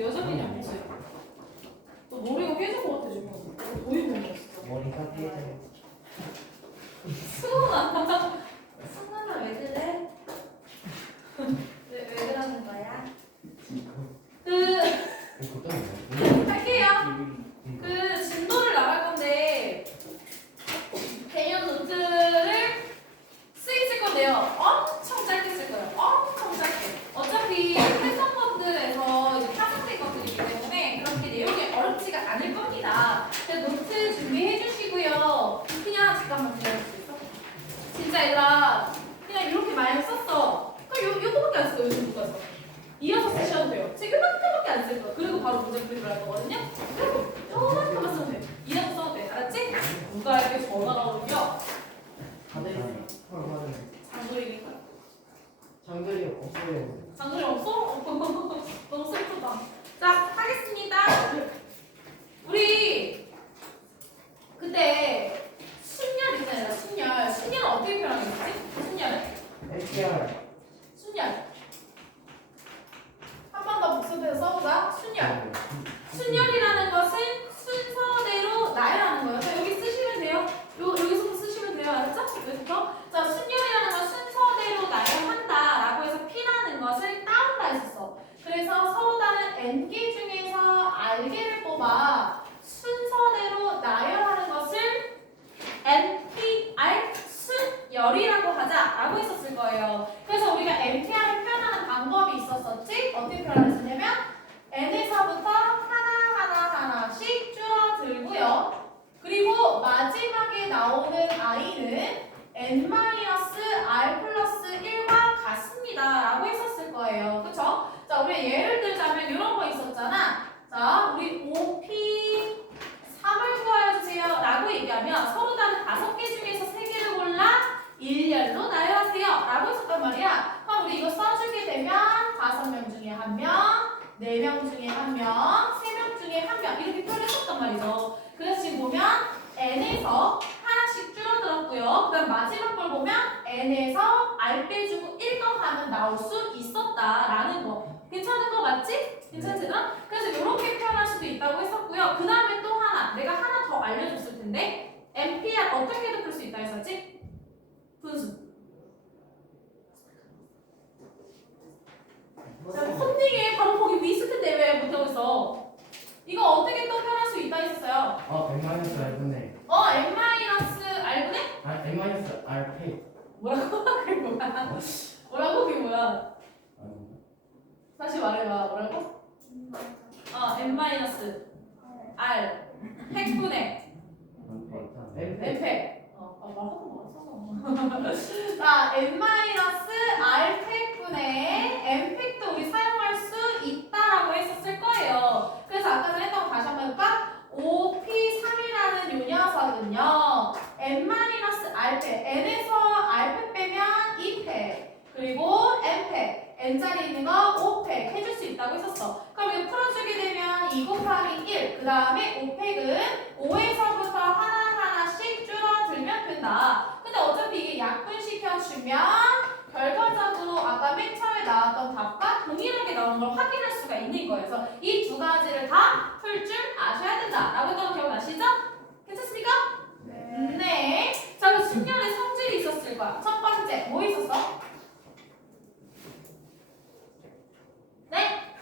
여자분이 안 보세요. 너 머리가 깨질 것 같아 지금. 보이고 있네 진짜. 머리가 깨져. 승훈아. 승훈아 왜 그래? 왜 그러는 거야? 할게요. 진도를 나갈 건데 대면 노트를 쓰실 건데요. 엄청 짧게 쓸 거예요. 엄청 짧게. 어차피 해석본들에서 이제 파생된 것들이기 때문에 그렇게 내용이 어렵지가 않을 겁니다. 그래서 노트 준비해 주시고요. 그냥 잠깐만 기다릴 수 있어? 진짜 얘들아 그냥 이렇게 많이 썼어. 그럼 요거밖에 안 쓸 거예요. 요즘부터 이어서 쓰셔도 돼요. 지금 이만큼밖에 안 쓸 거예요. 그리고 바로 문제 풀이 들어갈 거거든요. 그리고 요만큼만 쓰면 돼. 이래서 써도 돼. 알았지? 누가 이렇게 전화가 오는겨? 장소리니까. 장소리 없어요. 장소리 없어? 너무 슬프다. 자, 하겠습니다. 우리 그때 순열 있잖아요. 순열. 순열은 어떻게 표현하겠지? 순열은? SR. 순열. 한 번 더 복습해서 써보자. 순열. 순열이라는 것은 순서대로 나열하는 거예요. 자, 여기 쓰시면 돼요. 여기서부터 쓰시면 돼요. 알았죠? 여기서부터. 자, 순열이라는 건 순서대로 나열한다 라고 해서 P라는 것을 다운받았어. 그래서 서로 다른 N개 중에서 R개를 뽑아 순서대로 나열하는 것을 NPR 순열이라고 하자라고 했었을 거예요. 그래서 우리가 NPR을 표현하는 방법이 있었었지? 어떻게 표현했었냐면 N에서부터 하나씩 줄어들고요. 그리고 마지막에 나오는 I는 N-R 플러스 1과 같습니다 라고 했었을 거예요. 그쵸? 자, 우리 예를 들자면 이런 거 있었잖아. 자, 우리 OP 3을 구하여주세요 라고 얘기하면 서로 다른 5개 중에서 3개를 골라 일렬로 나열하세요 라고 했었단 말이야. 그럼 우리 이거 써주게 되면 5명 중에 1명, 4명 중에 1명, 3명 중에 1명 이렇게 표현했었단 말이죠. 그래서 지금 보면 N에서 하나씩 줄어들었고요. 그 다음 마지막 걸 보면 N에서 R 빼주고 1번 하면 나올 수 있었다라는 거. 괜찮은 거 맞지? 괜찮지? 그래서 이렇게 표현할 수도 있다고 했었고요. 그 다음에 또 하나, 내가 하나 더 알려줬을 텐데 NPR 어떻게도 풀 수 있다 했었지? 분수. 자, 컨닝에 바로 거기 위 있을 텐데 왜 못하고 있어? 이거 어떻게 또 표현할 수 있다 했었어요? N-R분의. N-R분의? N-R 뭐라고? 그게 뭐야? 뭐라고? 그게 뭐야? 다시 말해봐. 뭐라고? N-R 팩분의 N팩. 말하고 말았어. 자, N-R 팩분의 N팩도 우리 사용할 수 있다라고 했었을 거예요. 그래서 아까 전에 했던 거 다시 한번 해볼까? OP3이라는 요 녀석은요. N-R팩. N에서 R팩 빼면 2팩. 그리고 N팩. N자리에 있는 거 5팩 해줄 수 있다고 했었어. 그럼 이거 풀어주게 되면 2 곱하기 1. 그 다음에 5팩은 5에서부터 하나씩 줄어들면 된다. 근데 어차피 이게 약분시켜주면 결과적으로 아까 맨 처음에 나왔던 답과 동일하게 나오는 걸 확인할 수가 있는 거예요. 그래서 이 두 가지를 다 풀 줄 아셔야 된다. 라고 했던 거 기억나시죠? 괜찮습니까? 네. 자, 그럼 순열의 성질이 있었을 거야. 첫 번째, 뭐 있었어? 네?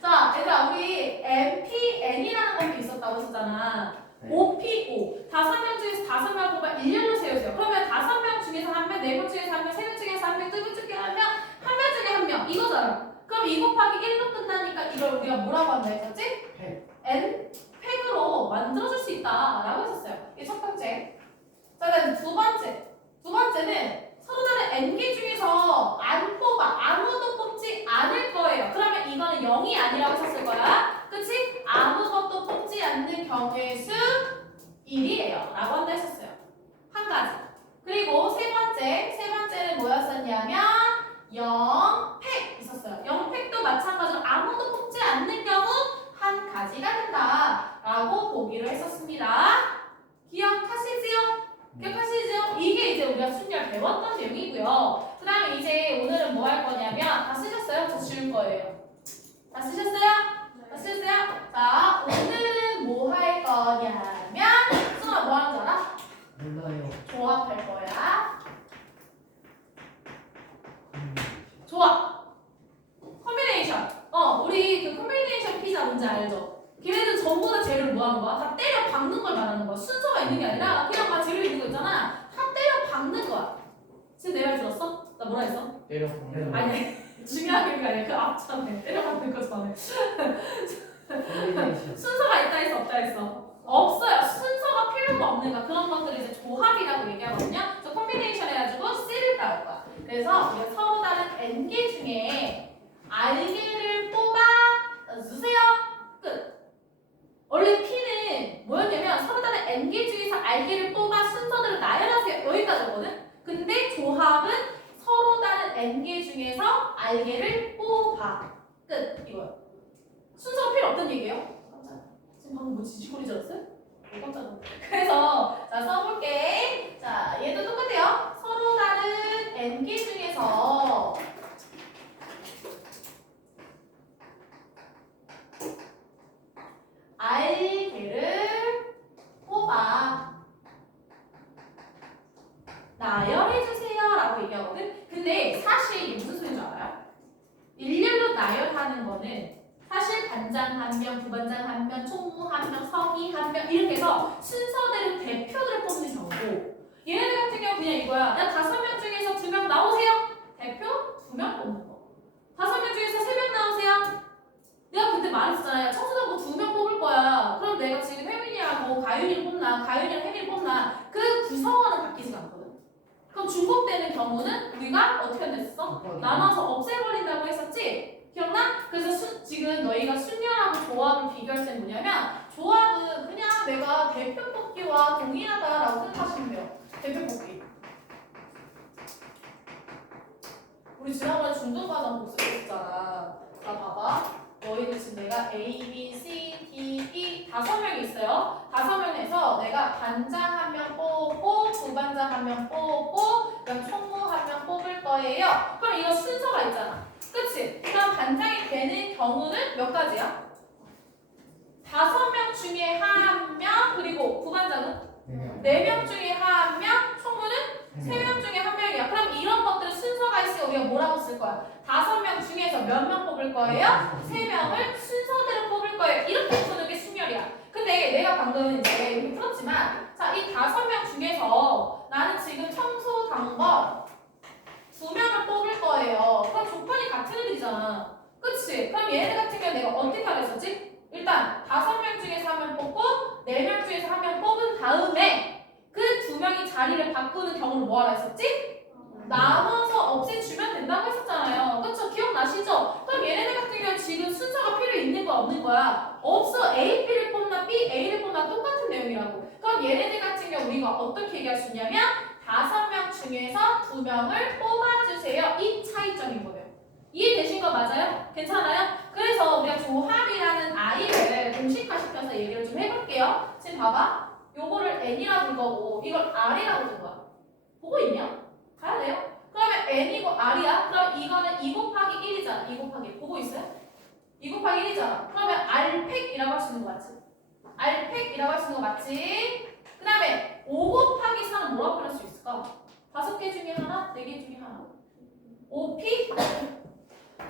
자, 얘들아, 우리 MPN이라는 것도 있었다고 했었잖아. OPO. 5명 중에서 5명 뽑아 일렬로 세우세요. 그러면 5명 중에서 1명, 4명 중에서 1명, 3명 중에서 1명, 2명 중에 1명, 1명 중에 1명. 이거잖아. 그럼 2 곱하기 1로 끝나니까 이걸 우리가 뭐라고 한다 했었지? N 팩으로 만들어줄 수 있다라고 했었어요. 이게 첫 번째. 자, 그다음 두 번째는 서로 다른 N개 중에서 안 뽑아. 아무도 뽑지 않을 거예요. 그러면 이거는 0이 아니라고 했었을 거야. 그치? 아무것도 뽑지 않는 경우의 수 1이에요. 라고 한다 했었어요. 한 가지. 그리고 세 번째는 뭐였었냐면 0팩 있었어요. 0팩도 마찬가지로 아무도 뽑지 않는 경우 한 가지가 된다. 라고 보기로 했었습니다. 기억하시지요? 이게 이제 우리가 순열 배웠던 내용이고요. 그 다음에 이제 오늘은 뭐 할 거냐면 다 쓰셨어요? 저 지울 거예요. 다 쓰셨어요? 다 쓰셨어요? 자, 오늘은 뭐 할 거냐면 수아 뭐 하는 줄 알아? 몰라요. 조합할 거야. 조합. 컴비네이션. 우리 그 컴비네이션 피자 뭔지 알죠? 걔네들 전부 다 재료를 뭐 하는 거야? 다 때려 박는 걸 말하는 거야. 순서가 있는 게 아니라 그냥 다 재료 있는 거 있잖아. 다 때려 박는 거야. 지금 내 말 들었어? 나 뭐라 했어? 때려보는 아니 중요한 게 아니라 그 앞전에 때려 박는 거 전에. 콤비네이션. 순서가 있다 했어 없다 했어? 없어요. 순서가 필요가 없는 거야. 그런 것들을 이제 조합이라고 얘기하거든요. 그래서 콤비네이션 해가지고 C를 따올 거야. 그래서 우리가 서로 다른 N개 중에 R개를 뽑아 주세요. 끝. 원래 P는 뭐였냐면 서로 다른 N개 중에서 R개를 뽑아 순서대로 나열하세요. 여기까지거든. 근데 조합은 서로 다른 N개 중에서 R개를 뽑아. 끝. 이거요. 순서가 필요 없다는 얘기예요. 깜짝이야. 지금 방금 뭐 지지거리 졌어요? 깜짝 놀랐어. 그래서 자 써볼게. 자 얘도 똑같아요. 서로 다른 N개 중에서 R개를 뽑아 나열해주세요 라고 얘기하거든. 근데 사실 이게 무슨 소리인 줄 알아요? 일렬로 나열하는 거는 사실 반장 한 명, 부반장 한 명, 총무 한 명, 서기 한 명 이렇게 해서 순서대로 대표들을 뽑는 경우고 얘네들 같은 경우 그냥 이거야. 야 5명 중에서 2명 나오세요. 대표 2명 뽑는 거. 5명 중에서 3명 나오세요. 내가 그때 말했잖아요. 청소년부 2명 뽑을 거야. 그럼 내가 지금 혜민이하고 가윤이를 뽑나 가윤이랑 혜민이를 뽑나 그 구성원은 바뀌지가 않거든. 그럼 중복되는 경우는 우리가 어떻게 한댔어? 나눠서 없애버린다고 했었지? 기억나? 그래서 지금 너희가 순열하고 조합을 비교할 때는 뭐냐면 조합은 그냥 내가 대표 뽑기와 동일하다라고 생각하시면 돼요. 대표 뽑기. 우리 지난번에 중등과정 복습했잖아. 자 봐봐. 너희들 지금 내가 A, B, C, D, E 5명이 있어요. 5명에서 내가 반장 한 명 뽑고 부반장 한 명 뽑고 그다음 총무 한 명 뽑을 거예요. 그럼 이거 순서가 있잖아. 그치? 그럼 반장이 되는 경우는 몇 가지야? 5명 중에 한 명 그리고 부반장은 4명 중에 한 명, 총무는 3명 중에 한 명이야. 그럼 이런 것들은 순서가 있으면 우리가 뭐라고 쓸 거야? 5명 중에서 몇 명 뽑을 거예요? 3명을 순서대로 뽑을 거예요. 이렇게 푸는 게 순열이야. 근데 내가 방금 이제 여기 풀었지만 자, 이 5명 중에서 나는 지금 청소 당번 2명을 뽑을 거예요. 그럼 조건이 같은 애들이잖아. 그치? 그럼 얘네들 같은 경우 내가 어떻게 하랬었지? 일단 5명 중에서 한 명 뽑고 4명 중에서 한 명 뽑은 다음에 그 2명이 자리를 바꾸는 경우를 뭐 하라 했었지? 나눠서 없애주면 된다고 했었잖아요. 그쵸? 기억나시죠? 그럼 얘네들 같은 경우 지금 순서가 필요 있는 거야 없는 거야? 없어. A, B를 뽑나 B, A를 뽑나 똑같은 내용이라고. 그럼 얘네들 같은 경우 우리가 어떻게 얘기할 수 있냐면 5명 중에서 2명을 뽑아주세요. 이 차이점인 거예요. 이해되신 거 맞아요? 괜찮아요? 그래서 우리가 조합이라는 I를 공식화시켜서 얘기를 좀 해볼게요. 지금 봐봐. 요거를 N이라고 볼 거고 이걸 R이라고 볼 거야. 보고 있냐? 가야 돼요? 그러면 N이고 R이야? 그럼 이거는 2 곱하기 1이잖아. 2 곱하기 보고 있어요? 2 곱하기 1이잖아. 그러면 R팩이라고 할 수 있는 거 맞지? R팩이라고 할 수 있는 거 맞지? 그 다음에 5 곱하기 4는 뭐라고 표현할 수 있을까? 5개 중에 하나? 4개 중에 하나? 5P?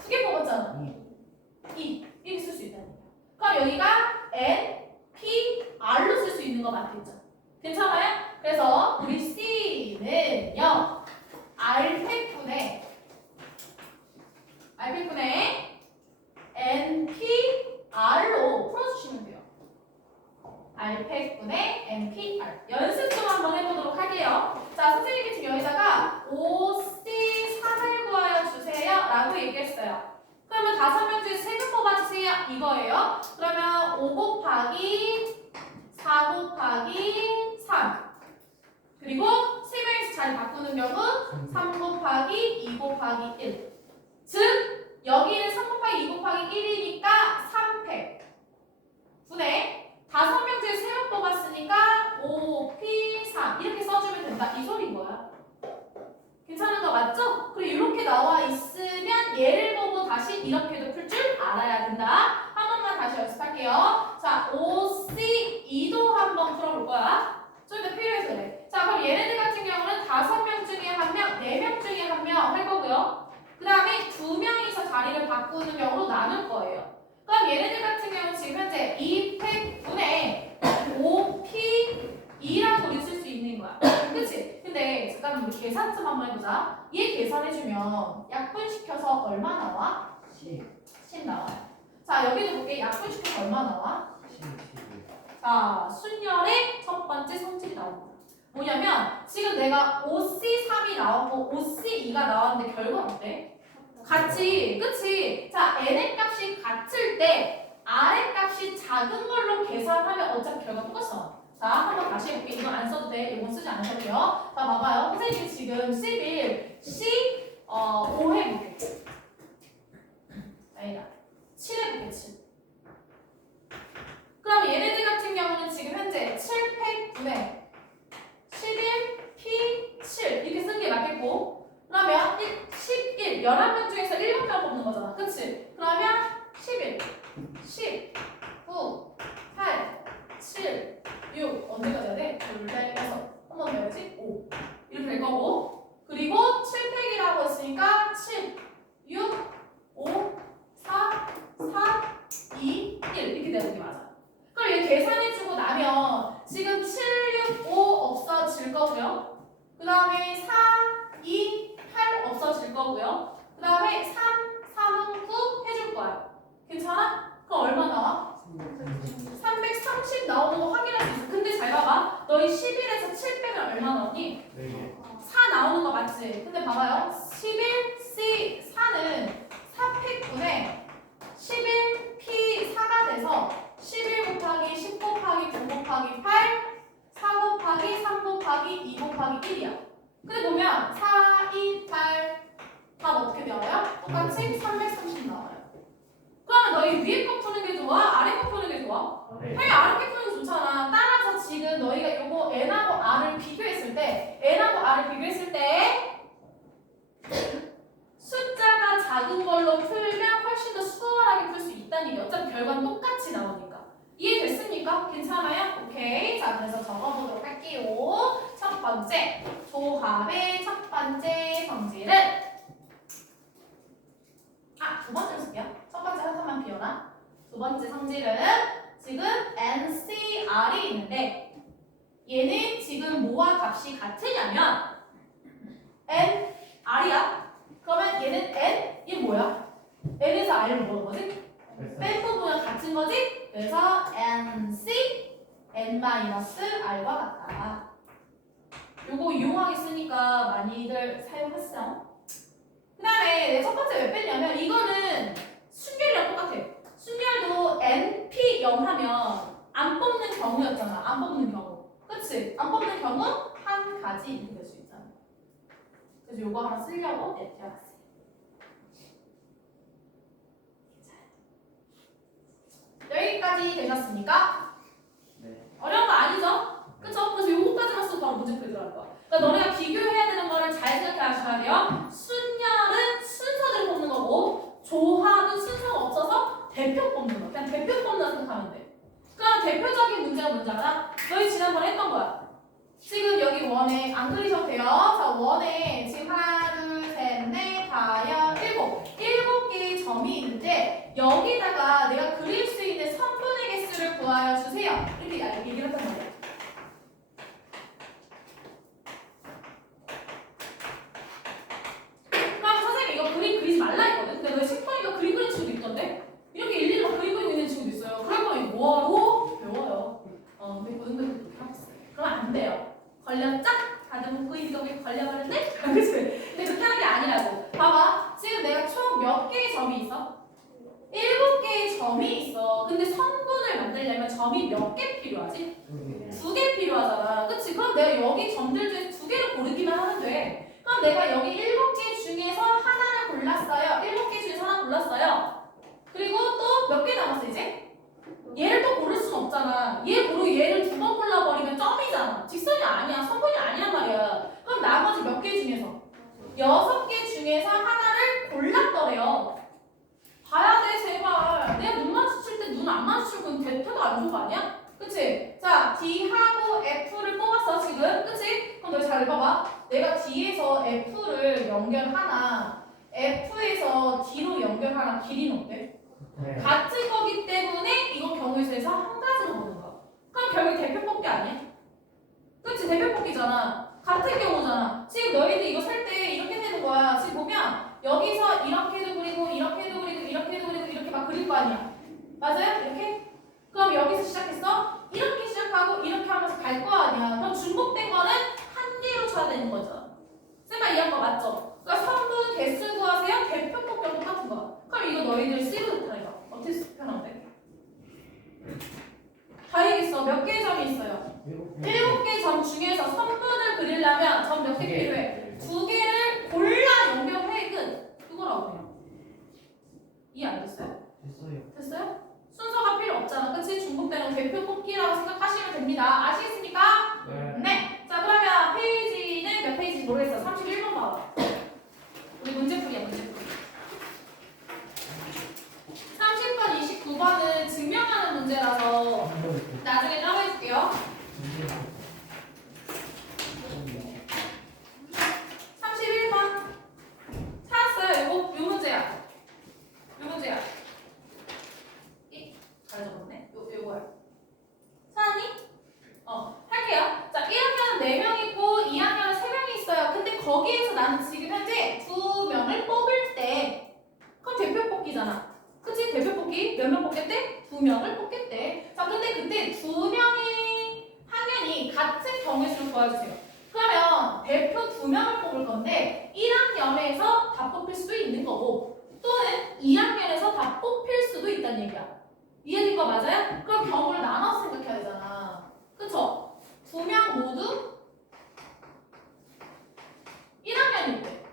2개 뽑았잖아. 2 이렇게 쓸 수 있다는 거야. 그럼 여기가 N, P, R로 쓸 수 있는 거 맞겠죠? 괜찮아요? 그래서 우리 C는요 R팩분의 N, P, R로 풀어주시면 돼요. R팩분의 N, P, R 연습 좀 한번 해보도록 할게요. 자, 선생님이 지금 여기다가 5C 3을 구하여 주세요 라고 얘기했어요. 그러면 5명 중에서 3명 뽑아주세요 이거예요. 그러면 5 곱하기 4 곱하기 3 그리고 3명이서 자리 바꾸는 경우 3 곱하기 2 곱하기 1 즉 여기는 3 곱하기 2 곱하기 1이니까 3팩 분의 5명 중에 3명 뽑았으니까 5P3 이렇게 써주면 된다 이 소리인 거야. 괜찮은 거 맞죠? 그리고 이렇게 나와 있으면 얘를 보고 다시 이렇게도 풀 줄 알아야 된다 0으로 나눌 거예요. 그럼 얘네들 같은 경우는 지금 현재 200분의 5P2라고 우리 쓸 수 있는 거야. 그치? 근데 잠깐만 우리 계산 좀 한번 해보자. 얘 계산해주면 약분시켜서 얼마 나와? 10, 10 나와요. 자, 여기도 볼게. 약분시켜서 얼마 나와? 10, 자, 순열의 첫 번째 성질이 나옵니다. 뭐냐면 지금 내가 OC3이 나오고 OC2가 나왔는데 결과 어때? 같이, 그치? 자, n의 값이 같을 때 r의 값이 작은 걸로 계산하면 어차피 결과 똑같이 나와. 자, 한번 다시 해볼게. 이건 안 써도 돼. 이건 쓰지 않으셔도 돼요. 자, 봐봐요. 선생님이 지금 11, C, 5 해볼게. 아니다. 7 해볼게, 7. 그럼 얘네들 같은 경우는 지금 현재 700분의 11, P, 7 이렇게 쓰는 게 맞겠고 그러면 11, 11명 중에서 7명 뽑는 거잖아. 그치? 그러면 11, 10, 9, 8, 7, 6 언제까지 해야 돼? 둘, 넷, 여섯 한 번 더 해야지 5 이렇게 될 거고 그리고 7팩이라고 했으니까 7, 6, 5, 4, 3, 2, 1 이렇게 되는 게 맞아. 그럼 얘 계산해주고 나면 지금 7, 6, 5 없어질 거고요. 그 다음에 4, 2, 8 없어질 거고요. 그 다음에 3, 3은 9 해줄 거야. 괜찮아? 그럼 얼마 나와? 330 나오는 거 확인할 수 있어. 근데 잘 봐봐. 너희 11에서 7 빼면 얼마 나오니? 4 나오는 거 맞지? 근데 봐봐요. 11C 4는 4팩분에 11P 4가 돼서 11 곱하기 10 곱하기 9 곱하기 8 4 곱하기 3 곱하기 2 곱하기 1이야. 근데 보면 4, 2, 8 답 어떻게 나와요? 똑같이 330 나와요. 그러면 너희 위에 거 푸는 게 좋아? 아래 거 푸는 게 좋아? 당연히 아래 거 푸는 게 좋잖아. 따라서 지금 너희가 요거 n하고 r을 비교했을 때 n하고 r을 비교했을 때 숫자가 작은 걸로 풀면 훨씬 더 수월하게 풀 수 있다는 얘기. 어차피 결과는 똑같이 나오니까. 이해됐습니까? 괜찮아요? 오케이. 자, 그래서 적어보도록 할게요. 첫 번째, 조합의 첫 번째 성질은 두 번째로 쓸게요. 첫 번째 한 칸만 비워놔. 두 번째 성질은 지금 NCR이 있는데 얘는 지금 뭐와 값이 같으냐면 NR이야. 그러면 얘는 N, 얘 뭐야? N에서 R을 뭐는 거지? 뺀 부분이랑 같은 거지? 그래서 NC, N-R과 같다. 요거 유용하게 쓰니까 많이들 사용했어. 그 다음에 첫 번째 왜 뺐냐면 이거는 순열이랑 똑같아. 순열도 NP 0 하면 안 뽑는 경우였잖아. 안 뽑는 경우. 그치? 안 뽑는 경우 한 가지 이렇게 될 수 있잖아. 그래서 요거 하나 쓰려고 내려왔어요. 여기까지 되셨습니까? 네. 어려운 거 아니죠? 그쵸? 그래서 요거까지만 쓰고 바로 문제 풀이 들어갈 거야. 그러니까 너네가 비교해야 되는 거를 잘 생각해 하셔야 돼요. 순열은 순서대로 뽑는 거고 조합은 순서가 없어서 대표 뽑는 거. 그냥 대표 뽑는다 생각하면 돼. 그럼 대표적인 문제가 뭔지 알아? 너희 지난번에 했던 거야. 지금 여기 원에 안 그리셔도 돼요. 자, 원에 지금 하나, 둘, 셋, 넷, 다섯, 일곱 개의 점이 있는데 여기다가 내가 그릴 수 있는 선분의 개수를 구하여 주세요. 이렇게 얘기를 했단 말이야. 그럼 선생님 이거 그리지 말라 했거든. 근데 너 식빵이가 그리는 친구도 있던데? 이렇게 일일이 막 그리고 있는 친구도 있어요. 그럴 거면 이거 뭐하러 배워요. 근데 고등학교 그렇게 하고 있어요. 그러면 안 돼요. 걸렸죠? 다들 묶고 있는 거 보니 걸려버렸네? 그치? 근데 그렇게 하는 게 아니라고. 봐봐. 지금 내가 총 몇 개의 점이 있어? 7개의 점이 있어. 근데 성분을 만들려면 점이 몇 개 필요하지? 2개 필요하잖아. 그치? 그럼 내가 여기 점들 중에서 2개를 고르기만 하면 돼. 그럼 내가 여기 7개 중에서 하나를 골랐어요. 7개 중에서 하나 골랐어요. 그리고 또 몇 개 남았어 이제? 얘를 또 고를 순 없잖아. 얘 고르고 얘를 2번 골라버리면 점이잖아. 직선이 아니야. 성분이 아니란 말이야. 그럼 나머지 몇 개 중에서? 6개 중에서 하나를 골랐더래요. 봐야 돼 제발. 내가 눈 마주칠 때 눈 안 마주치고 그건 대표가 안 좋은 거 아니야? 그치? 자 D하고 F를 뽑았어 지금. 그치? 그럼 너 잘 봐봐. 내가 D에서 F를 연결하나 F에서 D로 연결하나 길이는 어때? 네. 같은 거기 때문에 이건 경우의 수에서 한 가지로 보는 거야. 그럼 결국 대표 뽑기 아니야? 그치? 대표 뽑기잖아. 같은 경우잖아. 지금 너희들 이거 살 때 이렇게 되는 거야. 지금 보면 여기서 이렇게도 그리고 이렇게도 그리고 이렇게도 그리고 이렇게 막 그릴 거 아니야. 맞아요? 이렇게? 그럼 여기서 시작했어? 이렇게 시작하고 이렇게 하면서 갈 거 아니야. 그럼 중복된 거는 한 개로 쳐야 되는 거죠. 쌤아 이해한 거 맞죠? 그러니까 성분 개수 구하세요. 대표 뽑기랑 똑같은 거야. 그럼 이거 너희들 C로 좋다 이거. 어떻게 표현하면 돼? 다 얘기했어. 몇 개의 점이 있어요? 7개 점 중에서 성분을 그리려면 점 몇 개 필요해? 2개를 골라 연결해. 끝. 그거라고 해요. 이해 안 됐어요? 됐어요. 됐어요? 순서가 필요 없잖아. 그치? 중복되는 대표 뽑기라고 생각하시면 됩니다. 아시겠습니까? 네. 자, 그러면 페이지는 몇 페이지인지 모르겠어. 31번 봐봐. 우리 문제풀이야, 문제풀이. 30번, 29번은 증명하는 문제라서 나중에 따로 해줄게요. 31번. 찾았어요. 요 문제야. 요 문제야. 잘 적었네. 요거야. 찾았니? 할게요. 자, 1학년은 4명 있고 2학년은 3명이 있어요. 근데 거기에서 나는 지금 현재 2명을 뽑을 때 그럼 대표 뽑기잖아. 그치? 대표 뽑기 몇 명 뽑겠대? 2명을 뽑겠대. 자, 근데 그때 2명의 학년이 같은 경우의 수를 구해주세요. 그러면 대표 2명을 뽑을 건데 1학년에서 다 뽑힐 수도 있는 거고 또는 2학년에서 다 뽑힐 수도 있다는 얘기야. 이해된 거 맞아요? 그럼 경우를 나눠서 생각해야 되잖아. 그쵸? 2명 모두 1학년일 때.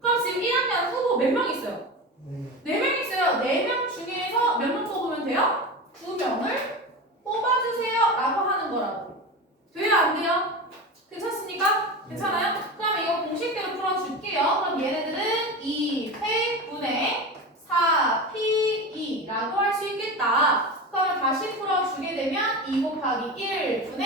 그럼 지금 1학년 후보 몇 명 있어요? 4명 있어요. 4명 중에서 몇 명 뽑으면 돼요? 2명을 뽑아주세요. 라고 하는 거라고. 돼요? 안 돼요? 괜찮습니까? 괜찮아요? 그럼 이거 공식대로 풀어줄게요. 그럼 얘네들은 2회분의 4P2라고 할 수 있겠다. 그러면 다시 풀어주게 되면 2 곱하기 1분의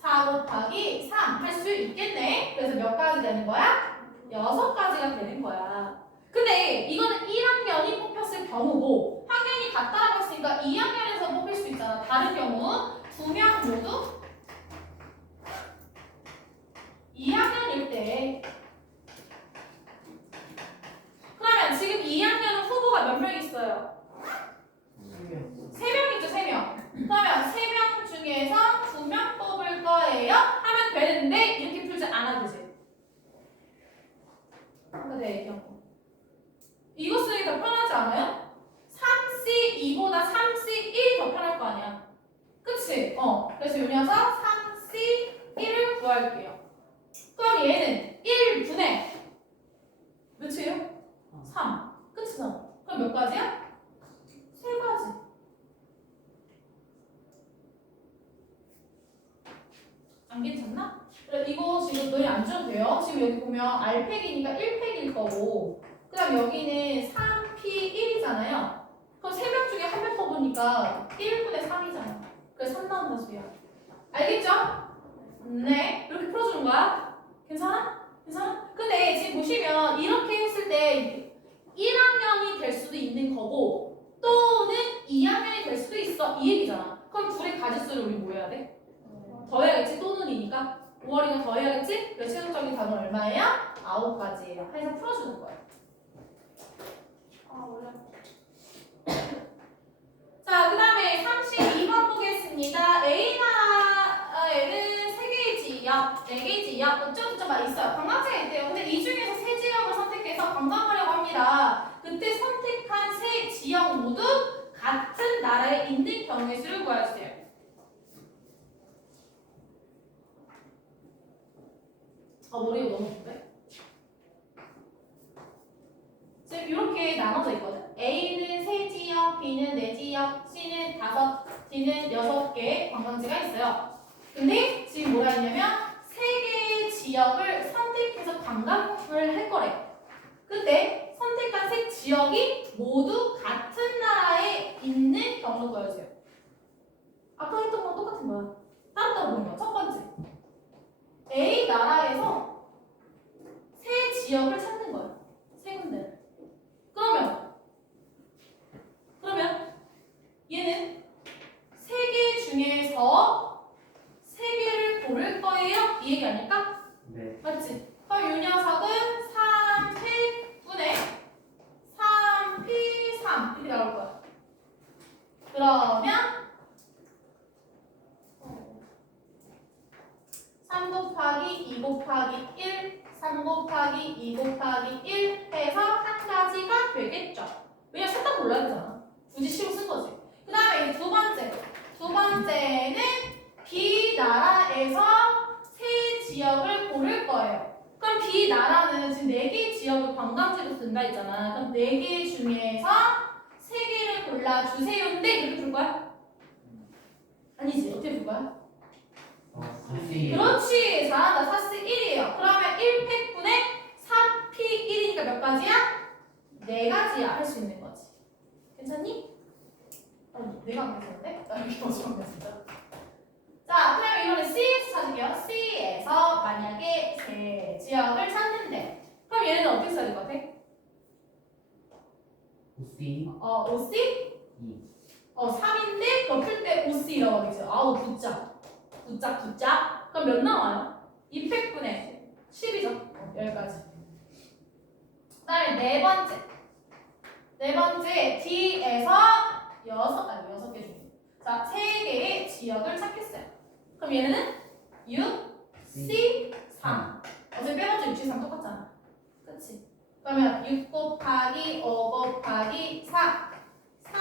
4 곱하기 3 할 수 있겠네. 그래서 몇 가지 되는 거야? 6가지가 되는 거야. 근데 이거는 1학년이 뽑혔을 경우고 학년이 같다라고 했으니까 2학년에서 뽑힐 수 있잖아. 다른 경우 2명 모두 2학년일 때 그러면 지금 2학년은 후보가 몇 명 있어요? 3명이죠, 3명. 그러면 3명 중에서 2명 뽑을 거예요? 하면 되는데 이렇게 풀지 않아도 되지. 네, 경우. 이거 쓰기 더 편하지 않아요? 3C2보다 3C1이 더 편할 거 아니야. 그치? 그래서 이 녀석 3C1을 구할게요. 그럼 얘는 1분의 몇이에요? 3. 끝이잖아. 그럼 몇 가지야? 3가지. 안 괜찮나? 그래, 이거 지금 너희 안 줘도 돼요. 지금 여기 보면 R팩이니까 1팩일 거고 그 다음 여기는 3P1이잖아요. 그럼 3명 중에 1명 뽑으니까 1분의 3이잖아. 그래서 3 나온다 소리야. 알겠죠? 네. 이렇게 풀어주는 거야. 괜찮아? 괜찮아? 근데 지금 보시면 이렇게 했을 때 1학년이 될 수도 있는 거고 또는 2학년이 될 수도 있어. 이 얘기잖아. 그럼 둘의 가지수를 우리 뭐 해야 돼? 더해야겠지? 또는이니까 5월이면 더해야겠지? 그래서 최종적인 답은 얼마예요? 9가지예요. 해서 풀어주는 거예요. 어려워. 자, 그 다음에 32번 보겠습니다. A나라에는 3개의 지역, 4개의 지역, 어쩌고저쩌고 있어요. 관광지가 있대요. 근데 이 중에서 3지역을 선택해서 관광하려고 합니다. 그때 선택한 3지역 모두 같은 나라에 있는 경우의 수를 구해주세요. 머리가 너무 좋대? 지금 이렇게 나눠져 있거든? A는 3지역, B는 4지역, C는 5, D는 6개 관광지가 있어요. 근데 지금 뭐라 했냐면 3개의 지역을 선택해서 관광을 할 거래. 근데 선택한 3지역이 모두 같은 나라에 있는 경우를 보여줘요. 아까 했던 건 똑같은 거야. 따로따로 보는 거야. 첫 번째. A 나라에서 3 지역을 찾는 거야. 든다 했잖아. 그럼 4개 중에서 3개를 골라주세요인데 이렇게 풀 거야? 아니지. 어떻게 풀 거야? 다시. 그렇지. 잘한다. 4C 1이에요. 그러면 1팩분의 4P 1이니까 몇 가지야? 4가지야. 할 수 있는 거지. 괜찮니? 내가 안 괜찮은데? 나 이렇게 어지럽네 진짜. 자, 그럼 이번에 C에서 찾을게요. C에서 만약에 제 지역을 찾는데 그럼 얘네는 어떻게 써야 될 것 같아? C. OC? 3인데 그거 풀때 OC라고 하겠죠. 아우 굿짝. 그럼 몇 나와요? 2팩분의 10이죠. 여기까지. 그 다음에 네 번째 D에서 6개 중에 자, 3개의 지역을 찾겠어요. 그럼 얘네는 6, C, 3. 어차피 빼봤자 6, C, 3 똑같잖아. 그치? 그러면 6 곱하기 5 곱하기 4, 3,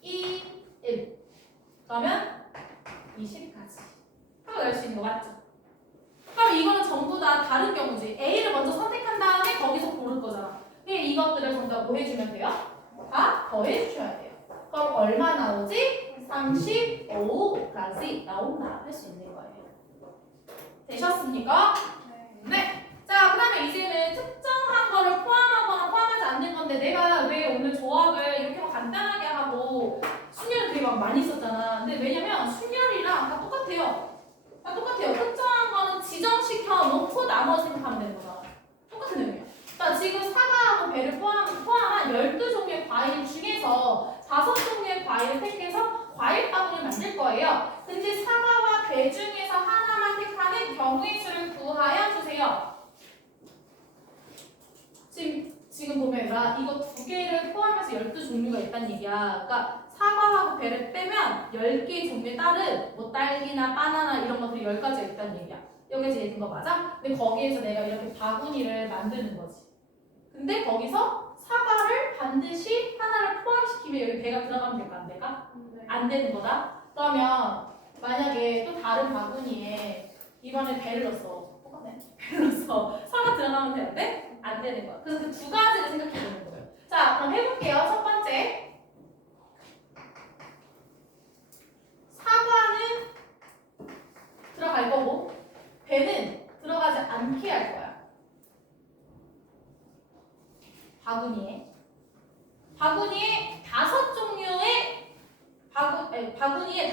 2, 1. 그러면 20까지. 하고 낼 수 있는 거 맞죠? 그럼 이거는 전부 다 다른 경우지. A를 먼저 선택한 다음에 거기서 고를 거잖아. 그럼 이것들을 전부 다 뭐 해주면 돼요? 다 더해주셔야 돼요. 그럼 얼마 나오지? 35까지 나온다. 할 수 있는 거예요. 되셨습니까? 네. 자, 그 다음에 이제는 특정한 거를 포함하거나 포함하지 않는 건데 내가 왜 오늘 조합을 이렇게 막 간단하게 하고 순열을 되게 막 많이 썼잖아. 근데 왜냐면 순열이랑 다 똑같아요. 특정한 거는 지정시켜 놓고 나머지 생각하면 되는 거다. 똑같은 내용이야. 자, 지금 사과하고 배를 포함한 12종류의 과일 중에서 5종류의 과일을 택해서 과일 바구니를 만들 거예요. 근데 사과와 배 중에서 하나만 택하는 경우의 수를 구하여 주세요. 지금 보면 얘들아, 이거 2개를 포함해서 12종류가 있다는 얘기야. 그러니까 사과하고 배를 빼면 10개 종류에 따른 뭐 딸기나 바나나 이런 것들이 10가지가 있다는 얘기야. 여기서 있는 거 맞아? 근데 거기에서 내가 이렇게 바구니를 만드는 거지. 근데 거기서 사과를 반드시 하나를 포함시키면 여기 배가 들어가면 될까 안 될까? 안 되는 거다. 그러면 만약에 또 다른 바구니에 이번에 배를 넣었어. 똑같네. 배를 넣었어. 사과 들어가면 되는데 안 되는 거야. 그래서 그 2가지를 생각해 보는 거예요. 자, 그럼 해볼게요. 첫 번째. 사과는 들어갈 거고 배는 들어가지 않게 할 거야. 바구니에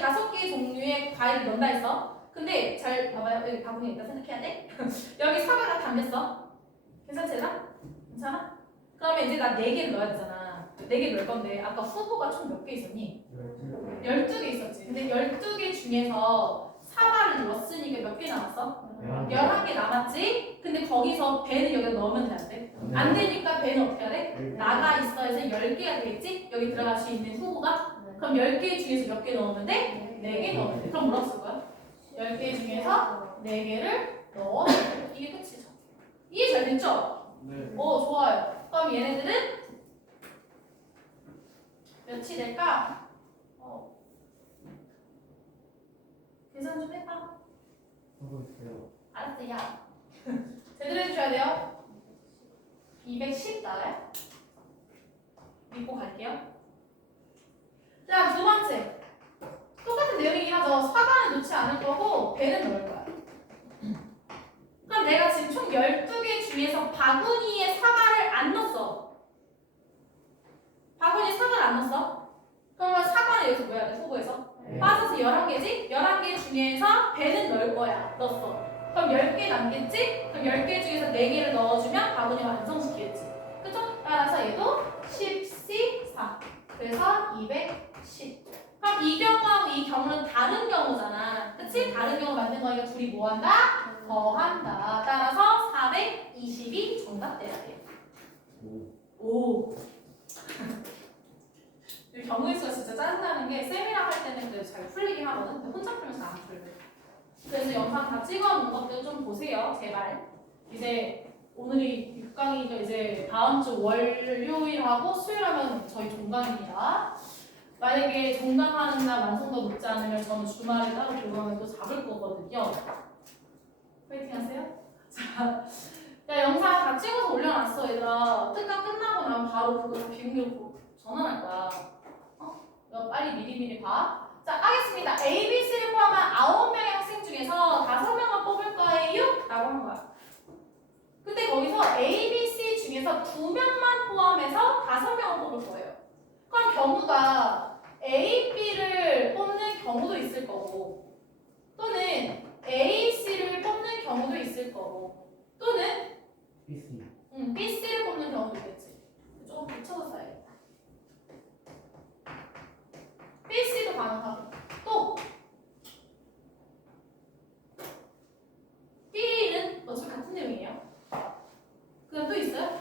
5개의 종류의 과일을 넣는다 했어. 근데 잘 봐봐요. 여기 바구니에 있다 생각해야 돼. 여기 사과가 담겼어. 괜찮지? 괜찮아? 그러면 이제 나 4개를 넣어야 되잖아. 4개 넣을 건데 아까 후보가 총 몇 개 있었니? 12개 있었지. 근데 12개 중에서 사과를 넣었으니까 몇 개 남았어? 11개 남았지? 근데 거기서 배는 여기다 넣으면 돼, 안 돼? 안 되니까 배는 어떻게 해야 돼? 나가 있어 해서 10개가 되겠지? 여기 들어갈 수 있는 후보가? 그럼 10개 중에서 몇 개 넣으면 돼? 4개 넣으면 돼. 그럼 뭐라고 쓸 거야? 10개 중에서 4개를 넣어. 이게 끝이죠. 이해 잘 됐죠? 네. 오, 좋아요. 그럼 얘네들은 몇이 될까? 계산 좀 해봐. 하고 있어요. 알았어, 야. 제대로 해주셔야 돼요. 210 나와요? 믿고 갈게요. 자, 2번째. 똑같은 내용이긴 하죠. 사과는 넣지 않을 거고 배는 넣을 거야. 그럼 내가 지금 총 12개 중에서 바구니에 사과를 안 넣었어. 바구니에 사과를 안 넣었어? 그러면 사과는 여기서 뭐 해야 돼? 후보에서? 빠져서 11개지? 11개 중에서 배는 넣을 거야. 넣었어. 그럼 10개 남겠지? 그럼 10개 중에서 4개를 넣어주면 바구니 완성시키겠지. 그쵸? 따라서 얘도 10C4. 그래서 210. 그럼 이 경우하고 이 경우는 다른 경우잖아. 그치? 다른 경우 만든 거니까 둘이 뭐 한다? 더한다. 따라서 422 정답 돼야 돼. 오. 이 경우의 수가 진짜 짜증나는 게 쌤이랑 할 때는 그래도 잘 풀리긴 하거든. 근데 혼자 풀면 잘 안 풀려. 그래서 영상 다 찍어놓은 것들 좀 보세요. 제발. 이제 오늘이 6강이니까 이제 다음 주 월요일하고 수요일하면 저희 종강입니다. 만약에 종강하는 날 완성도 높지 않으면 저는 주말에 따로 교강을 또 잡을 거거든요. 파이팅 하세요. 자, 야 영상 다 찍어서 올려놨어 얘들아. 특강 끝나고 나면 바로 그거 다 비공개로 전환할 거야. 너 빨리 미리미리 봐. 자, 하겠습니다. A, B, C를 포함한 9명의 학생 중에서 5명만 뽑을 거예요? 라고 한 거야. 근데 거기서 A, B, C 중에서 2명만 포함해서 5명을 뽑을 거예요. 그럼 경우가 A, B를 뽑는 경우도 있을 거고 또는 A, C를 뽑는 경우도 있을 거고 또는 BC. B, C를 뽑는 경우도 있겠지. 조금 붙여서 써야겠다. B, C도 가능하고 또 B는 어차피 같은 내용이에요. 그럼 또 있어요?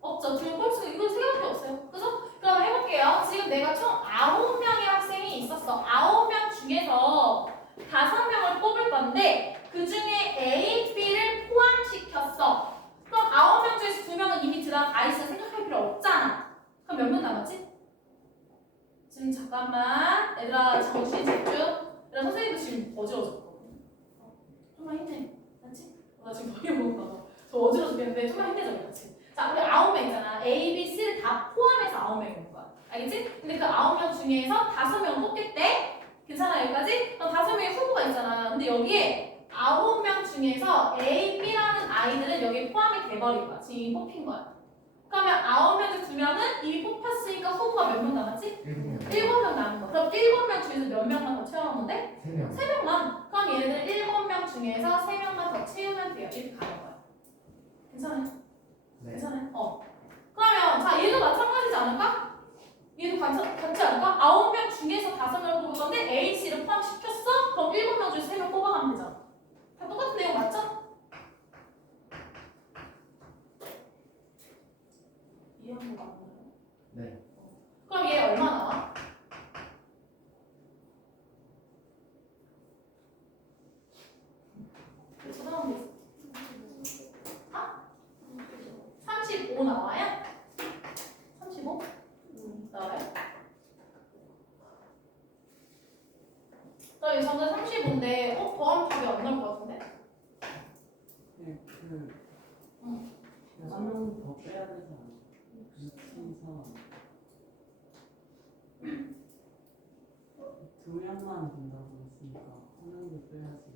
없죠. 지금 꼴수 이거 세 개밖에 없어요. 그죠? 그럼 해볼게요. 지금 내가 총 9명의 학생이 있었어. 9명 중에서 5명을 뽑을 건데 그 중에 A, B를 포함시켰어. 그럼 9명 중에서 2명은 이미 들어가 있어. 생각할 필요 없잖아. 그럼 몇 명 남았지? 지금 잠깐만. 얘들아 정신 집중. 얘들아 선생님도 지금 어지러워졌거든. 좀만 힘내. 맞지? 나 지금 거의 못 봐. 저 어지러워 죽겠는데 좀만 힘내자 그렇지? 자 우리 9명 있잖아. A, B, C를 다 포함해서 9명인 거야. 알겠지? 근데 그 9명 중에서 5명을 뽑겠대. 괜찮아 여기까지? 그럼 5명의 후보가 있잖아. 근데 여기에 9명 중에서 A, B라는 아이들은 여기에 포함이 돼버린 거야. 지금 이미 뽑힌 거야. 그러면 9명 중 2명은 이미 뽑혔으니까 후보가 몇 명 남았지? 7명. 7명 남은 거. 그럼 7명 중에서 몇 명만 더 채우면 돼? 3명. 3명만. 그럼 얘네들 7명 중에서 3명만 더 채우면 돼요. 이렇게 가는 거야. 괜찮아요? 네. 괜찮아요? 그러면 자 얘도 마찬가지지 않을까? 얘도 같지 않을까? 9명 중에서 5명을 뽑을 건데 A, C를 포함시켰어? 그럼 7명 중에서 3명 뽑아가면 되잖아. 다 똑같은 내용 맞죠? 이해한 거 맞나요? 네. 그럼 얘 얼마 나와? 쳐다보면 되지. 35 나와요? 35? 나와요? 나 이거 정답 35인데 더하면 답이 안 나올 것 같은데? 네, 응. 한 명 더 빼야 되지 않아? 그 순서 2명만 된다고 했으니까 한 명도 빼야지.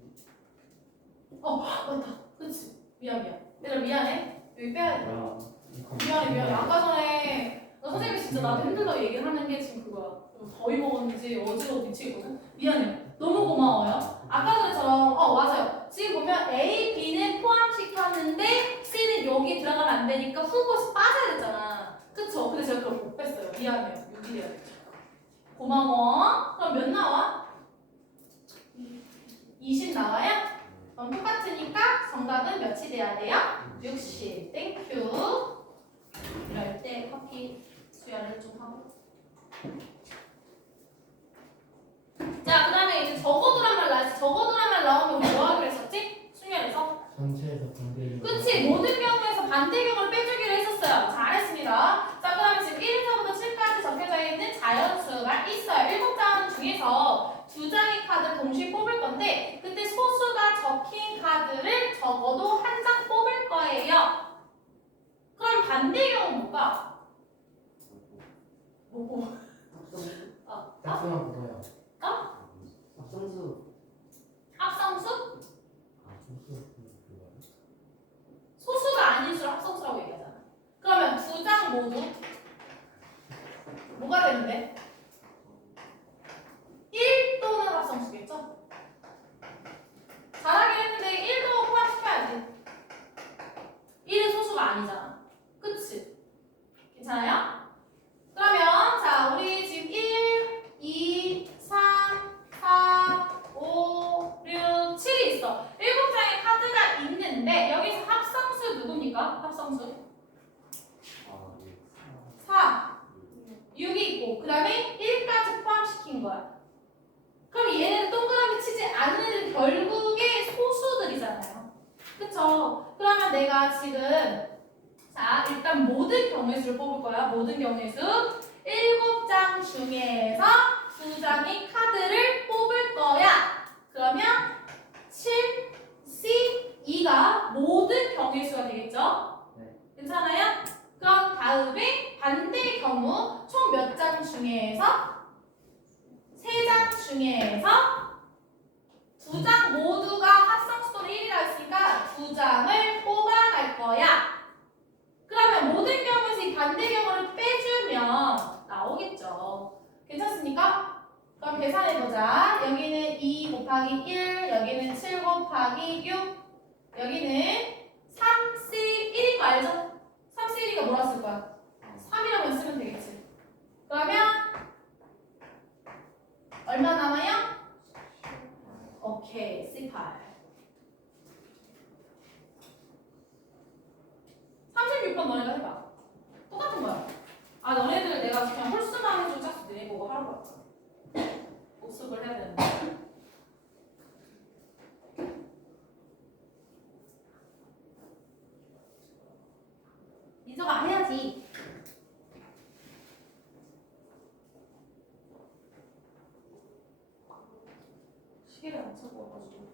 맞다. 그치. 미안. 얘들아 미안해. 여기 빼야 돼. 야, 미안해. 아까 전에 나 선생님이 진짜 나한테 힘들다고 얘기를 하는 게 지금 그거야. 더위 먹었는지 어지러워 미치겠거든? 미안해. 너무 고마워요. 아까 전에처럼 맞아요. 지금 보면 A, B는 포함시켰는데 C는 여기 들어가면 안 되니까 후보에서 빠져야 됐잖아. 그쵸? 근데 제가 그걸 못 뺐어요. 미안해요. 6일이야. 고마워. 그럼 몇 나와? 20 나와요? 그럼 똑같으니까 정답은 몇이 돼야 돼요? 60. 땡큐. 이럴 때 커피 수혈을 좀 하고. 자, 그 다음에 이제 적어두란 말 나왔어. 적어두란 말 나오면 우리 뭐 하기로 했었지? 순열에서. 전체에서 반대. 그치? 모든 경우에서 반대경우를 빼주기로 했었어요. 잘했습니다. 자, 그 다음에 지금 1에서부터 7까지 적혀져 있는 자연수가 있어요. 7장 중에서 2장의 카드를 동시에 뽑을 건데 그때 소수가 적힌 카드를 적어도 1장 뽑을 거예요. 그럼 반대경우 뭘까? 뭐고? 짝수만 붙어요. 앞선수. 합성수? 짝수. 소수가 아닌 수를 합성수라고 얘기하잖아. 그러면 2장 모두 뭐가 되는데? 1 또는 합성수겠죠? 잘하긴 했는데 1도 포함시켜야지. 1은 소수가 아니잖아. 그치? 괜찮아요? 그러면 자 우리 지금 1, 2, 3, 4, 5, 6, 7이 있어. 7장의 카드가 있는데 여기서 합성수 누굽니까? 합성수 4, 6이 있고 그 다음에 1까지 포함시킨 거야. 그럼 얘네는 동그라미 치지 않은 애들 결국에 소수들이잖아요. 그쵸? 그러면 내가 지금 자 일단 모든 경우의 수를 뽑을 거야. 모든 경우의 수 7장 중에서 2장의 카드를 뽑을 거야. 그러면 7, C, 2 E가 모든 경우의 수가 되겠죠? 네. 괜찮아요? 그럼 다음에 반대 경우 총 몇 장 중에서 3장 중에서 2장 모두가 합성수도는 1이라 했으니까 2장을 뽑아갈 거야. 그러면 모든 경우에서 이 반대 경우를 빼주면 나오겠죠. 괜찮습니까? 그럼 계산해보자. 여기는 2 곱하기 1, 여기는 7 곱하기 6, 여기는 3C 1인 거 알죠? 3C 1이가 뭐라 쓸 거야? 3이라고 쓰면 되겠지. 그러면 얼마 남아요? 오케이, C8. 36번 너네가 해봐. 똑같은 거야. 아, 너네들 내가 그냥 홀수만 해주고 짝수 내보고 하라고 할까? 복습을 해야 되는데. 민서가 안 해야지. 시계를 안 차고 와가지고.